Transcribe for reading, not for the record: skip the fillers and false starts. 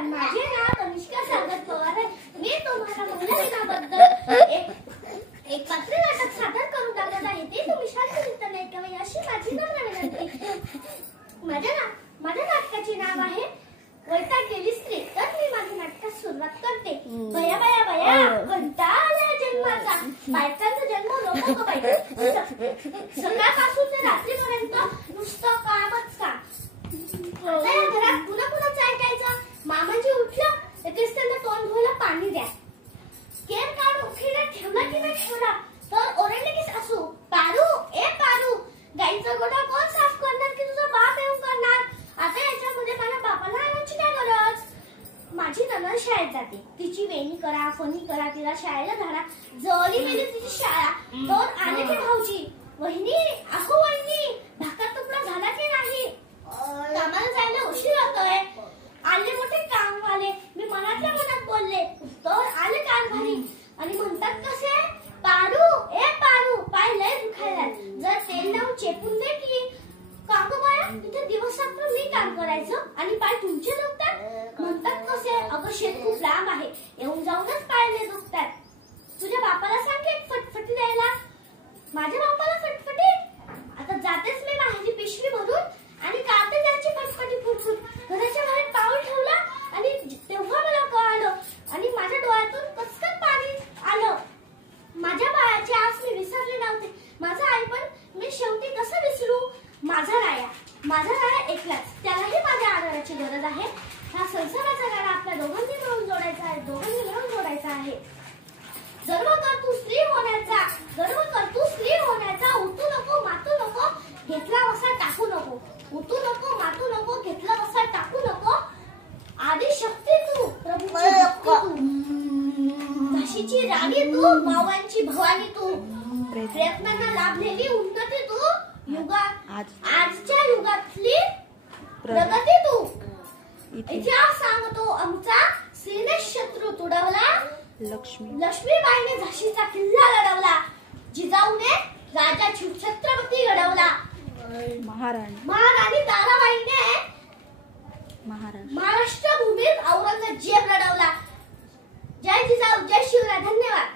नमस्कार, माझे नाव कनिष्का सागर पवार आहे. मी तुम्हाला महिला दिनाबद्दल एक पात्र नाटक सादर करून दाखवत आहे. ते तुम्ही शांतचित्त नाही करावे अशी माझी नम्र विनंती. माझ्या नाटकाचे नाव आहे वैतागलेली स्त्री. तर मी माझ्या नाटकास सुरुवात करते. बया बया बया कंटाळा जन्माचा, बायकांचा जन्म नको बाई. सकाळपासून ते रात्रीपर्यंत नुसतं कामच काम. घरात पुन्हा पुन्हा ऐकायचं. मामाजी उठलं लगेच त्यांना तोंड धुवायला पाणी द्या. केर काढून खिळ्यात ठेवला की नाही ठेवला तर ओरडले की सासू, पारू ए पारू, गाईचा गोठा कोण साफ करणार की तुझा बाप येऊन करणार. आता याच्यामध्ये माझ्या बापाला आणायची काय गरज. माझी नणंद शाळेत जाते. तिची वेणी करा, फणी करा, तिला शाळेला घाला. जरी गेली तिची शाळा तर आले की भाऊजी, वहिनी आखो वहिनी भाकर तुकडा झाला की नाही. कामाला जायला उशीर होतोय. आले मोठे कामवाले. मी मनातल्या मनात बोलले तर आले कारभारी आणि म्हणतात कसे, पारू ए पारू पाय लय दुखायला, जर तेल लावून चेपून दे की. काकू बाया तिथे दिवसरात्र मी काम करायचं आणि पाय तुमचे दुखतात. म्हणतात कसे, अगं शेत खूप लांब आहे, येऊन जाऊनच पाय लय दुखतात. तुझ्या बापाला सांग एक फटफटी द्यायला. माझ्या बापाला फटफटी? आता जातेच मी माझी पिशवी भरून आणि काढते त्याची फटफटी फुटफुट. घराच्या बाहेर पाऊल ठेवला आणि तेव्हा मला कळालं आणि माझ्या डोळ्यातून कसकन पाणी आलं. माझ्या बाळाची आस मी विसरले नव्हते. माझा आई पण मी शेवटी कसं विसरू. माझा राया एकलाच, त्यालाही माझ्या आदराची गरज आहे. हा संसाराचा गाडा आपल्या दोघांनी मिळून जोडायचा आहे, दोघांनी मिळून जोडायचा आहे. गर्व कर तू स्त्री होण्याचा, गर्व कर तू स्त्री होण्याचा. उतू नको मातू नको, घेतला वसा टाकू नको. उतू नको मातू नको, घेतला वसा टाकू नको. आदी शक्ती तू, प्रभूची भक्ती तू, झाशीची राणी तू, मावांची भवानी तू, प्रयत्नांना लाभलेली उन्नती तू, आजच्या युगातली प्रगती तू. इतिहास सांगतो आमचा, स्त्रीने शत्रू तुडवला, लक्ष्मीबाईने झाशीचा किल्ला लढवला, जिजाऊने राजा छत्रपती घडवला, महाराणी ताराबाईने महाराष्ट्र भूमीत औरंगजेब लढवला. जय जिजाऊ, जय शिवराय. धन्यवाद.